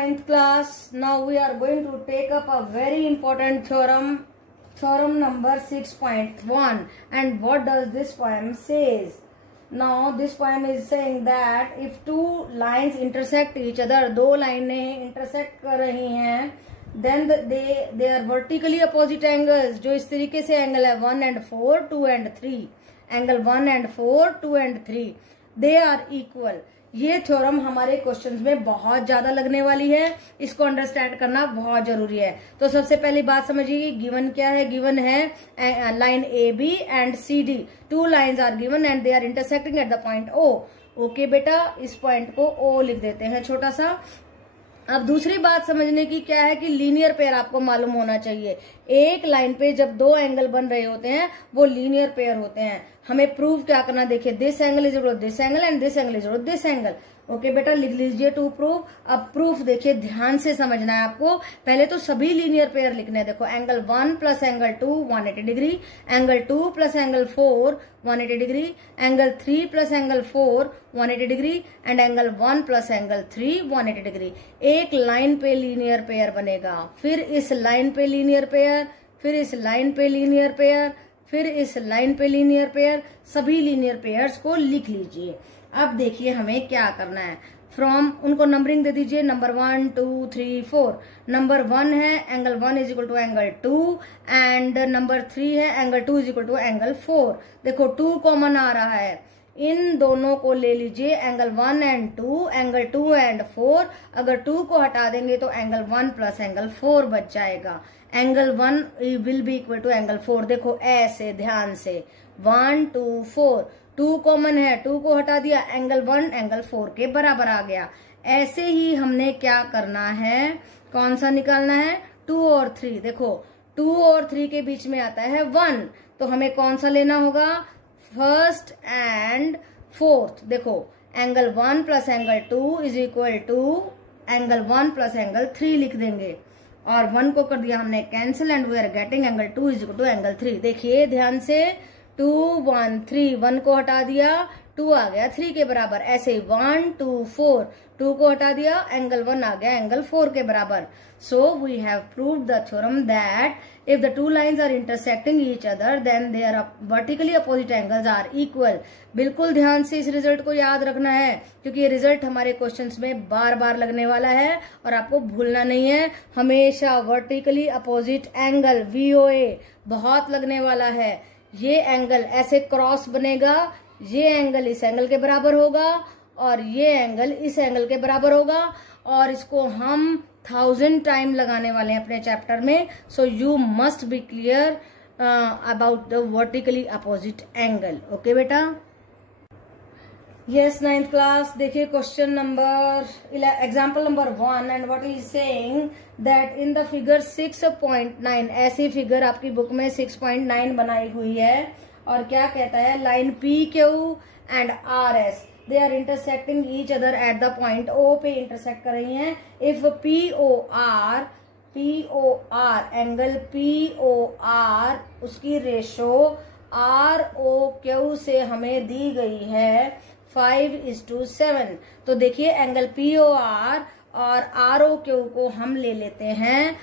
ninth class. Now we are going to take up a very important theorem, theorem number 6.1. And what does this poem says? Now this poem is saying that if two lines intersect each other, दो लाइनें intersect कर रही हैं, then they are vertically opposite angles. जो इस तरीके से angle है 1 and 4, 2 and 3. Angle 1 and 4, 2 and 3. They are equal. ये थ्योरम हमारे क्वेश्चंस में बहुत ज्यादा लगने वाली है, इसको अंडरस्टैंड करना बहुत जरूरी है। तो सबसे पहली बात समझिए, गिवन क्या है? गिवन है line A B and C D. Two lines are given and they are intersecting at the point O. Okay बेटा, इस पॉइंट को ओ लिख देते हैं छोटा सा। अब दूसरी बात समझने की क्या है कि लीनियर पेयर आपको मालूम होना चाहिए। एक लाइन पे जब दो एंगल बन रहे होते हैं वो लीनियर पेयर होते हैं। हमें प्रूव क्या करना, देखिए this angle is equal to this angle and this angle is equal to this angle. Okay बेटा, लिख लीजिए टू प्रूव। अब प्रूफ देखिए, ध्यान से समझना है आपको। पहले तो सभी लीनियर पेयर लिखने हैं। देखो angle 1 plus angle 2 180 degree, angle 2 plus angle 4 180 degree, angle 3 plus angle 4 180 degree and angle 1 plus angle 3 180 degree. एक लाइन पे लीनियर पेयर बनेगा, फिर इस लाइन पे लीनियर पेयर, फिर इस लाइन पे लीनियर पेयर, फिर इस लाइन पे लीनियर पेयर। सभी लीनियर पेयर्स को लिख लीजिए। अब देखिए हमें क्या करना है। फ्रॉम उनको नंबरिंग दे दीजिए, नंबर 1 2 3 4। नंबर 1 है angle 1 is equal to angle 2 and number 3 है angle 2 is equal to angle 4। देखो 2 कॉमन आ रहा है, इन दोनों को ले लीजिए, एंगल 1 एंड 2, एंगल 2 एंड 4। अगर 2 को हटा देंगे तो एंगल 1 प्लस एंगल 4 बच जाएगा। Angle 1 will be equal to angle 4। देखो ऐसे ध्यान से 1 2 4, 2 कॉमन है, 2 को हटा दिया, एंगल 1 एंगल 4 के बराबर आ गया। ऐसे ही हमने क्या करना है, कौन सा निकालना है? 2 और 3। देखो 2 और 3 के बीच में आता है 1, तो हमें कौन सा लेना होगा? First and fourth. देखो angle 1 plus angle 2 is equal to angle 1 plus angle 3 लिख देंगे और 1 को कर दिया हमने cancel and we are getting angle 2 is equal to angle 3। देखिए ध्यान से, 2 1 3, 1 को हटा दिया, 2 आ गया 3 के बराबर। ऐसे 1 2 4, 2 को हटा दिया, एंगल 1 आ गया एंगल 4 के बराबर। So we have proved the theorem that if the two lines are intersecting each other then their vertically opposite angles are equal. बिल्कुल ध्यान से इस रिजल्ट को याद रखना है, क्योंकि ये रिजल्ट हमारे क्वेश्चंस में बार बार लगने वाला है और आपको भूलना नहीं है। हमेशा वर्टिकली अपोजिट एंगल VOA बहुत लगने वाला है। ये एंगल ऐसे क्रॉस बनेगा, ये एंगल इस एंगल के बराबर होगा और ये एंगल इस एंगल के बराबर होगा, और इसको हम 1000 टाइम लगाने वाले हैं अपने चैप्टर में। So you must be clear about the vertically opposite angle. Okay बेटा? Yes, 9th class. देखिए question number example number 1 and what is saying that in the figure 6.9, ऐसी फिगर आपकी बुक में 6.9 बनाई हुई है और क्या कहता है, line PQ and RS they are intersecting each other at the point O पे इंटरसेक्ट कर रही हैं। इफ POR एंगल POR उसकी रेशो ROQ से हमें दी गई है 5:7। तो देखिए एंगल POR और ROQ को हम ले लेते हैं,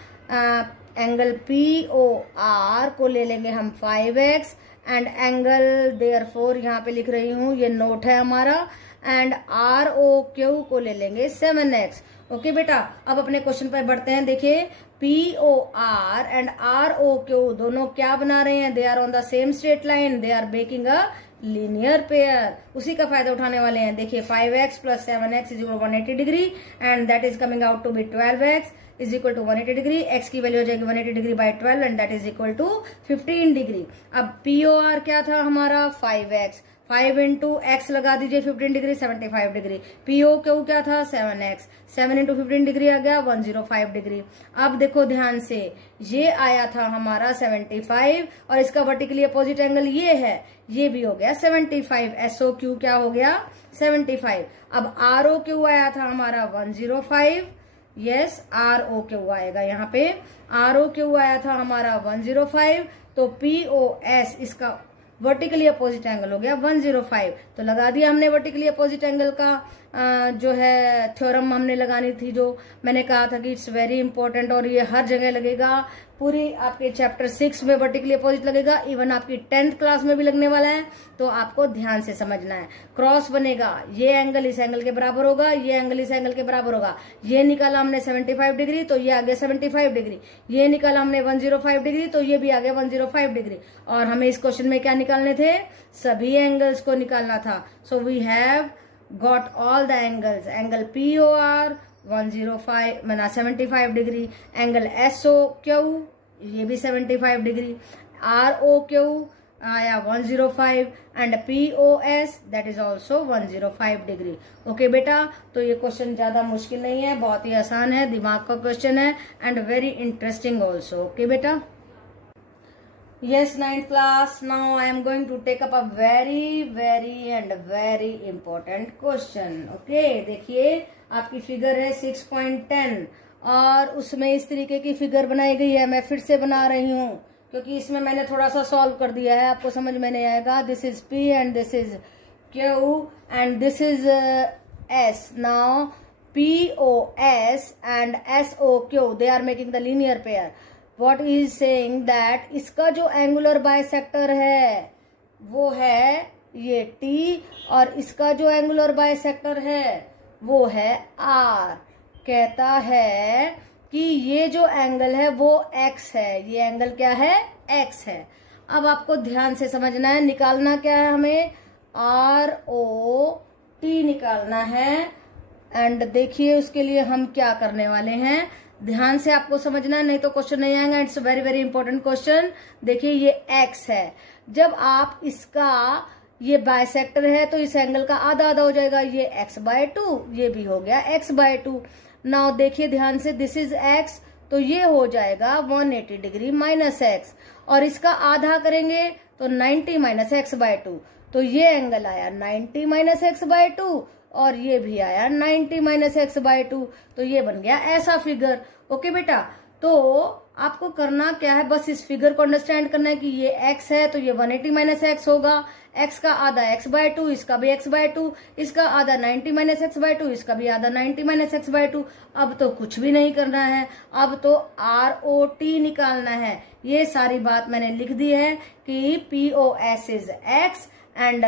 एंगल POR को ले लेंगे हम 5x एंड एंगल देयरफॉर यहाँ पे लिख रही हूँ, ये नोट है हमारा, एंड ROQ को ले लेंगे 7x। ओके बेटा, अब अपने क्वेश्चन पर बढ़ते हैं। देखिए POR एंड ROQ दोनों क्या बना रहे हैं? They are on the same straight line, they are making a linear pair. उसी का फायदा उठाने वाले हैं। देखिए 5x plus 7x is equal 180 degree and that is coming out to be 12x is equal to 180 degree. x की value हो जाएगी 180 degree by 12 and that is equal to 15 degree. अब POR क्या था हमारा? 5x, 5 इंटू x लगा दीजिए 15 degree 75 degree. POQ क्या था? 7x, 7 इंटू 15 डिग्री आ गया 105 डिग्री। अब देखो ध्यान से, ये आया था हमारा 75 और इसका वर्टिकली अपोजिट एंगल ये है, ये भी हो गया 75। SOQ क्या हो गया? 75। अब ROQ आया था हमारा 105। यस, ROQ आएगा यहाँ पे, ROQ आया था हमारा 105, तो POS इसका वर्टिकली अपोजिट एंगल हो गया 105। तो लगा दिया हमने वर्टिकली अपोजिट एंगल का। जो है थ्योरम हमने लगानी थी, जो मैंने कहा था कि इट्स वेरी इंपॉर्टेंट और ये हर जगह लगेगा, पूरी आपके चैप्टर 6 में वर्टिकली अपोजिट लगेगा, इवन आपकी 10th क्लास में भी लगने वाला है, तो आपको ध्यान से समझना है। क्रॉस बनेगा, ये एंगल इस एंगल के बराबर होगा, ये एंगल इस एंगल के बराबर होगा, ये निकाला हमने 75 डिग्री तो ये आ गया 75 डिग्री, ये निकाला हमने 105 डिग्री तो ये भी आ गया 105 डिग्री, और हमें इस क्वेश्चन में क्या निकालने थे, सभी एंगल्स को निकालना था। So we have got all the angles, angle POR 105 माना 75 डिग्री, एंगल SOQ ये भी 75 डिग्री, ROQ आया 105 and POS that is also 105 degree. Okay बेटा, तो ये क्वेश्चन ज्यादा मुश्किल नहीं है, बहुत ही आसान है, दिमाग का क्वेश्चन है and very interesting also. Okay बेटा, yes 9th class, now I am going to take up a very and very important question. okay, देखिए आपकी फिगर है 6.10 और उसमें इस तरीके की फिगर बनाई गई है। मैं फिर से बना रही हूँ क्योंकि इसमें मैंने थोड़ा सा सॉल्व कर दिया है, आपको समझ में नहीं आएगा। This is P and this is Q and this is S. Now POS and SOQ they are making the linear pair. What is saying that इसका जो एंगुलर बाइसेक्टर है वो है ये T और इसका जो एंगुलर बाइसेक्टर है वो है R। कहता है कि ये जो एंगल है वो X है, ये एंगल क्या है, X है। अब आपको ध्यान से समझना है, निकालना क्या है हमें, ROT निकालना है। एंड देखिए उसके लिए हम क्या करने वाले हैं, ध्यान से आपको समझना है, नहीं तो क्वेश्चन नहीं आएगा। It's very important question. देखिए ये X है, जब आप इसका ये बाइसेक्टर है तो इस एंगल का आधा आधा हो जाएगा, ये x/2, ये भी हो गया x/2। नाउ देखिए ध्यान से, दिस इज x तो ये हो जाएगा 180 डिग्री माइनस x, और इसका आधा करेंगे तो 90 माइनस x/2, तो ये एंगल आया 90 माइनस x/2 और ये भी आया 90 माइनस x/2, तो ये बन गया ऐसा फिगर। ओके बेटा, तो आपको करना क्या है, बस इस फिगर को अंडरस्टैंड करना है कि ये x है तो ये 180 माइनस x होगा, x का आधा x/2, इसका भी x/2, इसका आधा 90 माइनस x/2, इसका भी आधा 90 माइनस x/2। अब तो कुछ भी नहीं करना है, अब तो ROT निकालना है। ये सारी बात मैंने लिख दी है कि POS is x and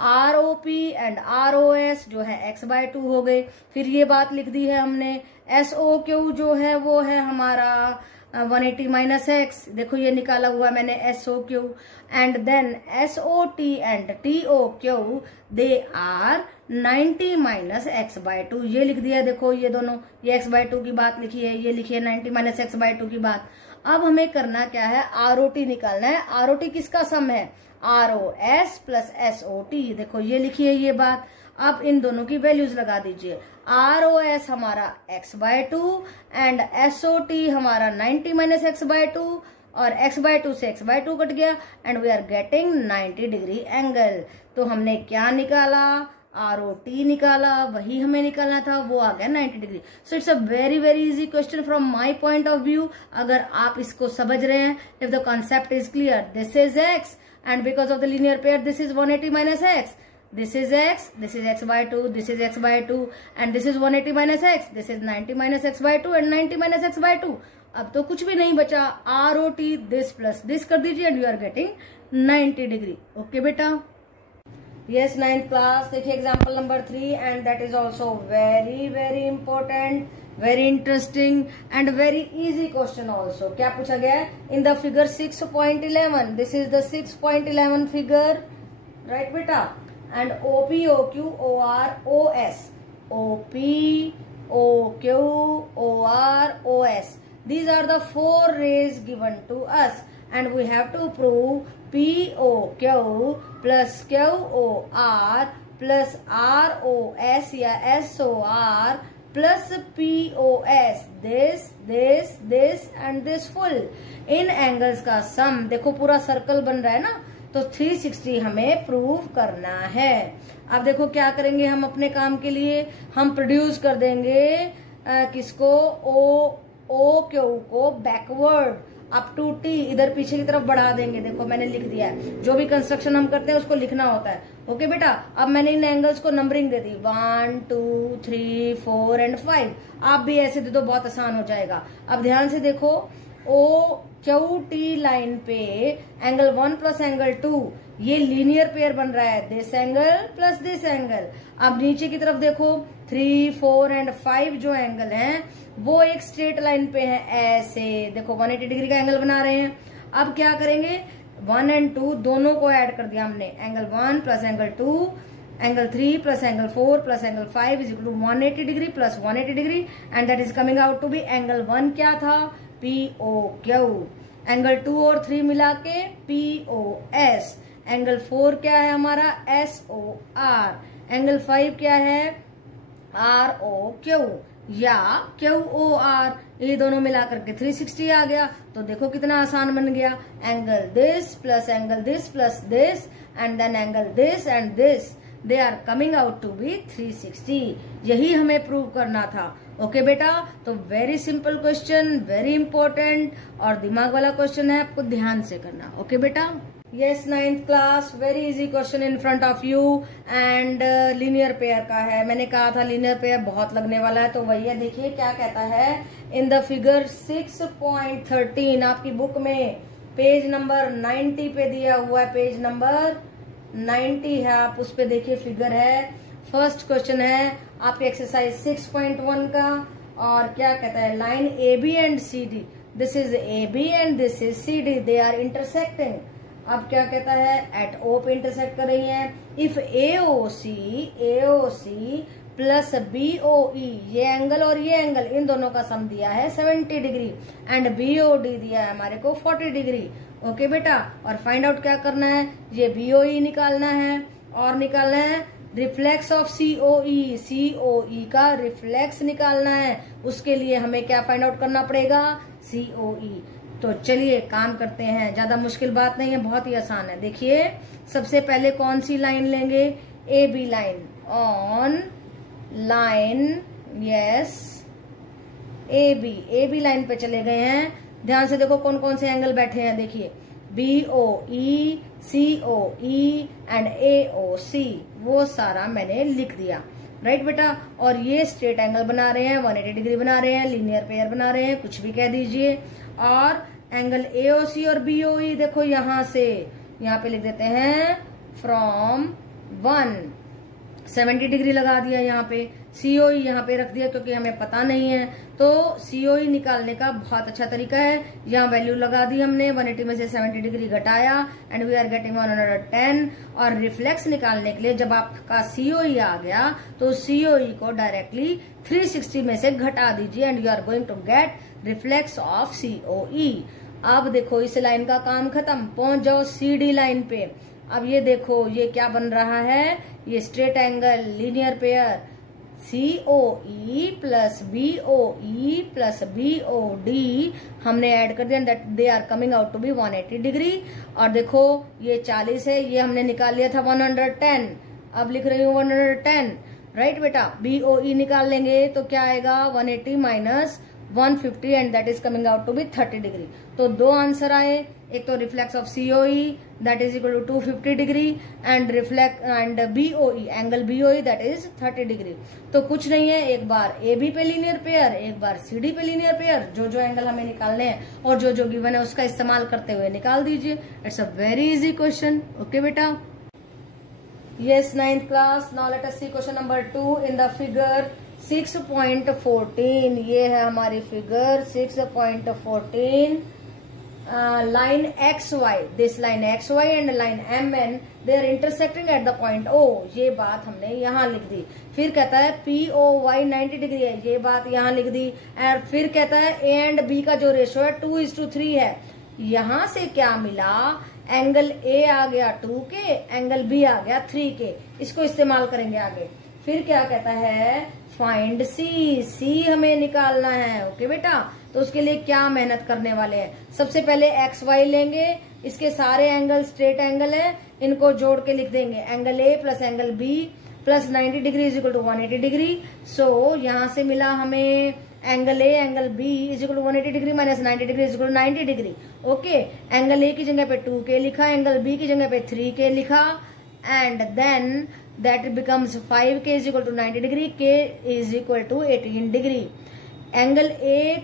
ROP and ROS जो है x/2 हो गए। फिर ये बात लिख दी है हमने, SOQ जो है वो है हमारा 180 माइनस x, देखो ये निकाला हुआ मैंने SOQ, and then SOT and TOQ they are 90 minus x/2, ये लिख दिया। देखो ये दोनों, ये x/2 की बात लिखी है, ये लिखी है 90 माइनस x/2 की बात। अब हमें करना क्या है, ROT निकालना है। ROT किसका सम है, ROS प्लस SOT, देखो ये लिखी है ये बात। अब इन दोनों की वैल्यूज लगा दीजिए, ROS हमारा x/2 एंड SOT हमारा 90 माइनस x/2, और x/2 से x/2 कट गया and we are getting 90 degree angle. तो हमने क्या निकाला, ROT निकाला, वही हमें निकालना था, वो आ गया 90 degree. So it's a very easy question from my point of view. अगर आप इसको समझ रहे हैं, if the concept is clear, this is x and because of the linear pair this is 180 minus x, this is x, this is x/2, this is x/2 and this is 180 minus x, this is 90 minus x/2 and 90 minus x/2। अब तो कुछ भी नहीं बचा, ROT this plus this कर दीजिए and you are getting 90 degree. Okay बेटा, yes 9th class, देखिए example number 3 and that is also very important, very interesting and very easy question also। क्या पूछा गया है, in the figure 6.11, this is the 6.11 figure, right बेटा, and OP, OQ, OR, OS, OP, OQ, OR, OS, these are the 4 rays given to us and we have to prove POQ plus QOR plus ROS या SOR plus POS, this and this full, in angles का सम। देखो पूरा circle बन रहा है ना, तो 360 हमें प्रूव करना है। अब देखो क्या करेंगे हम अपने काम के लिए, हम प्रोड्यूस कर देंगे किसको, OQ को बैकवर्ड, अप टू टी, इधर पीछे की तरफ बढ़ा देंगे। देखो मैंने लिख दिया है, जो भी कंस्ट्रक्शन हम करते हैं उसको लिखना होता है। ओके बेटा, अब मैंने इन एंगल्स को नंबरिंग दे दी 1 2 3 4 एंड 5। आप भी ऐसे दे दो, बहुत आसान हो जाएगा। अब ध्यान से देखो, ओ क्यू टी लाइन पे एंगल 1 प्लस एंगल 2, ये लीनियर पेयर बन रहा है, this angle plus this angle. अब नीचे की तरफ देखो 3 4 एंड 5 जो एंगल हैं वो एक स्ट्रेट लाइन पे है, ऐसे देखो 180 डिग्री का एंगल बना रहे हैं। अब क्या करेंगे, 1 एंड 2 दोनों को ऐड कर दिया हमने, angle 1 plus angle 2, angle 3 plus angle 4 plus angle 5 is equal to 180 degree plus 180 degree, and that is coming out to be angle 1 क्या था, POQ, एंगल 2 और 3 मिला के POS, एंगल 4 क्या है हमारा SOR, एंगल 5 क्या है ROQ या QOR, ये दोनों मिला करके 360 आ गया। तो देखो कितना आसान बन गया, angle this plus angle this plus this and then angle this and this, they are coming out to be 360। यही हमें प्रूव करना था। ओके बेटा, तो very simple question, very important और दिमाग वाला क्वेश्चन है, आपको ध्यान से करना। ओके बेटा, yes 9th class, very easy question in front of you and linear pair का है। मैंने कहा था लीनियर पेयर बहुत लगने वाला है, तो वही है। देखिए क्या कहता है, इन द फिगर 6.13 आपकी बुक में पेज नंबर 90 पे दिया हुआ है, पेज नंबर 90 है, आप उस पे देखिए फिगर है। फर्स्ट क्वेश्चन है आपकी एक्सरसाइज 6.1 का, और क्या कहता है, line AB and CD, this is AB and this is CD, they are intersecting. अब क्या कहता है, एट O पे इंटरसेक्ट कर रही है। इफ AOC प्लस BOE, ये एंगल और ये एंगल, इन दोनों का सम दिया है 70 डिग्री, एंड BOD दिया है हमारे को 40 डिग्री। ओके बेटा, और फाइंड आउट क्या करना है, ये BOE निकालना है और निकालना है रिफ्लेक्स ऑफ COE का रिफ्लेक्स निकालना है। उसके लिए हमें क्या फाइंड आउट करना पड़ेगा, COE। तो चलिए काम करते हैं, ज्यादा मुश्किल बात नहीं है, बहुत ही आसान है। देखिए सबसे पहले कौन सी लाइन लेंगे, AB line, on line, yes AB line पे चले गए हैं। ध्यान से देखो कौन कौन से एंगल बैठे हैं, देखिए BOE, COE एंड AOC, वो सारा मैंने लिख दिया, राइट बेटा। और ये स्ट्रेट एंगल बना रहे हैं, 180 डिग्री बना रहे हैं, लीनियर पेयर बना रहे हैं, कुछ भी कह दीजिए। और एंगल AOC और BOE देखो यहाँ से, यहाँ पे लिख देते हैं फ्रॉम 170 डिग्री लगा दिया यहाँ पे, COE यहाँ पे रख दिया क्योंकि हमें पता नहीं है। तो COE निकालने का बहुत अच्छा तरीका है, यहाँ वैल्यू लगा दी हमने, 180 में से 70 डिग्री घटाया एंड वी आर गेटिंग 110। और रिफ्लेक्स निकालने के लिए जब आपका COE आ गया तो COE को डायरेक्टली 360 में से घटा दीजिए and you are going to get reflex of COE। अब देखो इस लाइन का काम खत्म, पहुंच जाओ CD लाइन पे। अब ये देखो ये क्या बन रहा है, ये straight angle linear pair COE plus BOE plus BOD हमने ऐड कर दिया, that they are coming out to be 180 degree. और देखो ये 40 है, ये हमने निकाल लिया था 110, अब लिख रही हूँ 110, राइट बेटा। BOE निकाल लेंगे तो क्या आएगा, 180 minus 150 and that is coming out to be 30 degree. तो दो आंसर आए, एक तो reflex of COE that is equal to 250 degree and reflect and BOE angle BOE that is 30 degree. तो कुछ नहीं है, एक बार AB पे लीनियर पेयर, एक बार CD पे लीनियर पेयर, जो जो एंगल हमें निकालने हैं और जो जो गिवन है उसका इस्तेमाल करते हुए निकाल दीजिए। It's a very easy question. Okay बेटा, yes 9th class, now let us see question number 2 in the figure 6.14। ये है हमारी figure 6.14। line XY, this line XY and line MN, they are intersecting at the point O। ये बात हमने यहाँ लिख दी। फिर कहता है POY 90 डिग्री है, ये बात यहाँ लिख दी। और फिर कहता है A एंड B का जो रेशो है 2:3 है। यहाँ से क्या मिला, एंगल A आ गया 2 के, एंगल B आ गया 3 के, इसको इस्तेमाल करेंगे आगे। फिर क्या कहता है, फाइंड C हमें निकालना है। ओके बेटा, तो उसके लिए क्या मेहनत करने वाले हैं, सबसे पहले XY लेंगे, इसके सारे एंगल स्ट्रेट एंगल है, इनको जोड़ के लिख देंगे, angle A plus angle B plus 90 degree is equal to 180 degree. So यहाँ से मिला हमें angle A angle B is equal to 180 degree minus 90 degree is equal to 90 degree. Okay, angle A की जगह पे 2k लिखा, एंगल बी की जगह पे 3k लिखा, and then that becomes 5k is equal to 90 degree, k is equal to 18 degree. Angle A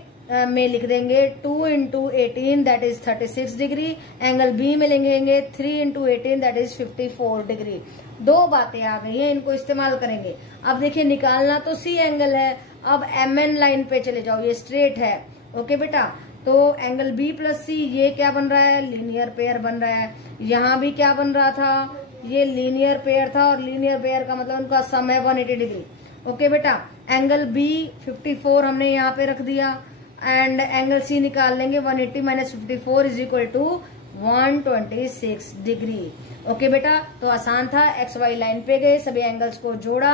में लिख देंगे 2 into 18 that is 36 degree, angle B में लेंगे 3 इंटू 18 दैट इज 54 डिग्री। दो बातें आ गई हैं, इनको इस्तेमाल करेंगे। अब देखिए निकालना तो सी एंगल है, अब MN लाइन पे चले जाओ, ये स्ट्रेट है। ओके बेटा, तो एंगल बी प्लस सी ये क्या बन रहा है, लीनियर पेयर बन रहा है। यहाँ भी क्या बन रहा था, ये लीनियर पेयर था, और लीनियर पेयर का मतलब उनका सम है 180 डिग्री। ओके बेटा, एंगल बी 54 हमने यहाँ पे रख दिया, एंड एंगल सी निकाल लेंगे 180 minus 54 is equal to 126 degree. Okay बेटा, तो आसान था। XY लाइन पे गए, सभी एंगल्स को जोड़ा,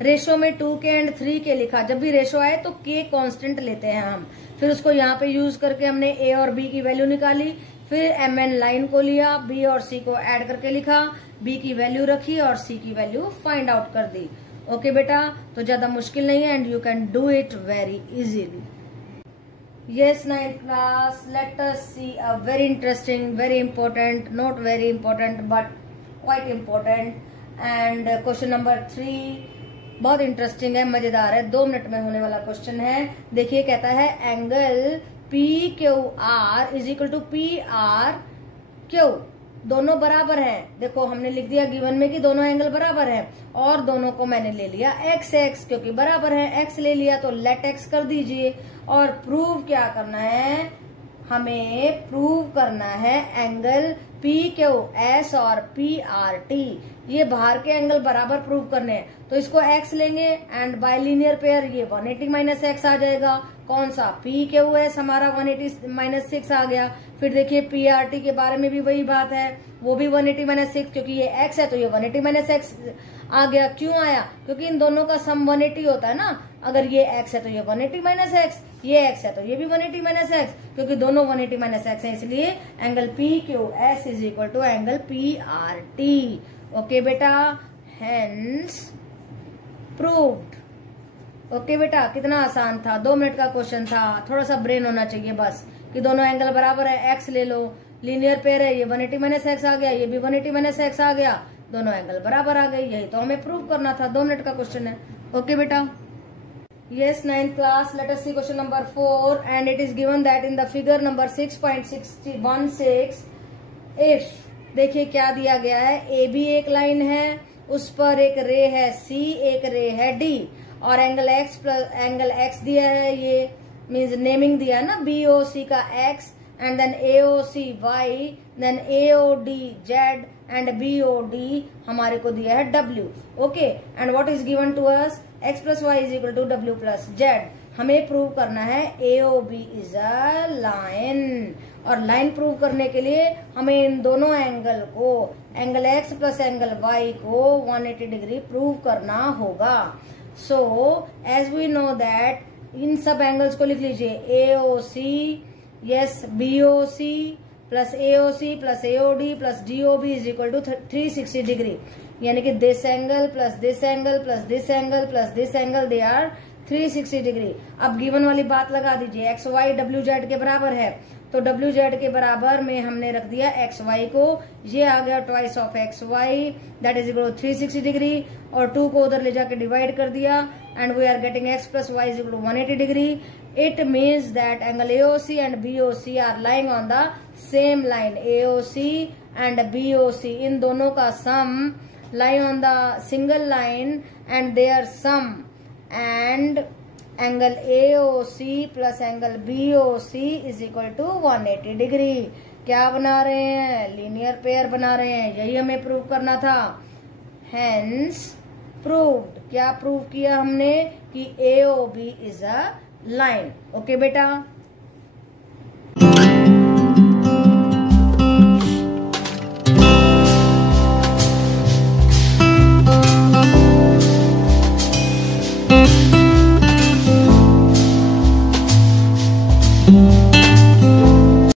रेशो में 2k एंड 3k लिखा। जब भी रेशो आए तो k कांस्टेंट लेते हैं हम, फिर उसको यहाँ पे यूज करके हमने a और b की वैल्यू निकाली, फिर MN लाइन को लिया, b और c को ऐड करके लिखा, b की वैल्यू रखी और c की वैल्यू फाइंड आउट कर दी। ओके बेटा, तो ज्यादा मुश्किल नहीं है, and you can do it very easily. Yes, 9th class, let us see a very interesting, very important, not very important but quite important, and question number 3 बहुत interesting है, मजेदार है, 2 मिनट में होने वाला क्वेश्चन है। देखिए कहता है angle PQR is equal to PRQ, दोनों बराबर हैं। देखो हमने लिख दिया गिवन में कि दोनों एंगल बराबर हैं, और दोनों को मैंने ले लिया x क्योंकि बराबर है, x ले लिया तो लेट x कर दीजिए। और प्रूव क्या करना है, हमें प्रूव करना है एंगल PQS और PRT, ये बाहर के एंगल बराबर प्रूव करने हैं। तो इसको x लेंगे एंड बाय लीनियर पेयर ये 180 माइनस x आ जाएगा। कौन सा, PQS हमारा 180 माइनस 6 आ गया। फिर देखिए PRT के बारे में भी वही बात है, वो भी 180 माइनस 6, क्योंकि ये x है तो ये 180 माइनस x आ गया। क्यों आया, क्योंकि इन दोनों का सम 180 होता है ना। अगर ये x है तो ये 180 माइनस x, ये x है तो ये भी 180 माइनस x, क्योंकि दोनों 180 माइनस x है, इसलिए angle PQS is equal to angle PRT। Okay बेटा, हेंस प्रूव्ड। ओके बेटा, कितना आसान था, 2 मिनट का क्वेश्चन था, थोड़ा सा ब्रेन होना चाहिए बस, कि दोनों एंगल बराबर है, x ले लो, लीनियर पेयर है, ये 180 माइनस x आ गया, ये भी 180 माइनस x आ गया, दोनों एंगल बराबर आ गए, यही तो हमें प्रूव करना था। 2 मिनट का क्वेश्चन है। ओके बेटा, yes, 9th class, let us see question number 4, and it is given that in the figure number 6.16 if, देखिए क्या दिया गया है, AB एक लाइन है, उस पर एक रे है C, एक रे है D, और angle x plus angle x दिया है, ये मीन्स नेमिंग दिया है ना, BOC का x, and then AOC y, then AOD z, and BOD हमारे को दिया है W। Okay, and what is given to us, x plus y is equal to W plus z। हमें प्रूव करना है AOB इज अ लाइन, और line prove करने के लिए हमें इन दोनों एंगल को, angle x plus angle y को 180 डिग्री प्रूव करना होगा। So as we know that इन सब एंगल्स को लिख लीजिए, AOC, yes, BOC plus AOC plus AOD plus DOB is equal to 360 degree, यानी कि this angle plus this angle plus this angle plus this angle, they are 360 degree. अब given वाली बात लगा दीजिए, एक्स वाई डब्ल्यू जेड के बराबर है, तो डब्ल्यू जेड के बराबर में हमने रख दिया एक्स वाई को, ये आ गया twice of x y, that is equal to 360 degree, और 2 को उधर ले जाके डिवाइड कर दिया, and we are getting x plus y is equal to 180 degree. It means that angle AOC and BOC are lying on the same line, AOC and BOC इन दोनों का sum lie on the single line and their sum, and angle AOC plus angle BOC is equal to 180 degree. क्या बना रहे हैं, linear pair बना रहे हैं, यही हमें प्रूव करना था। Hence proved, क्या प्रूव किया हमने कि AOB is a line। Okay बेटा।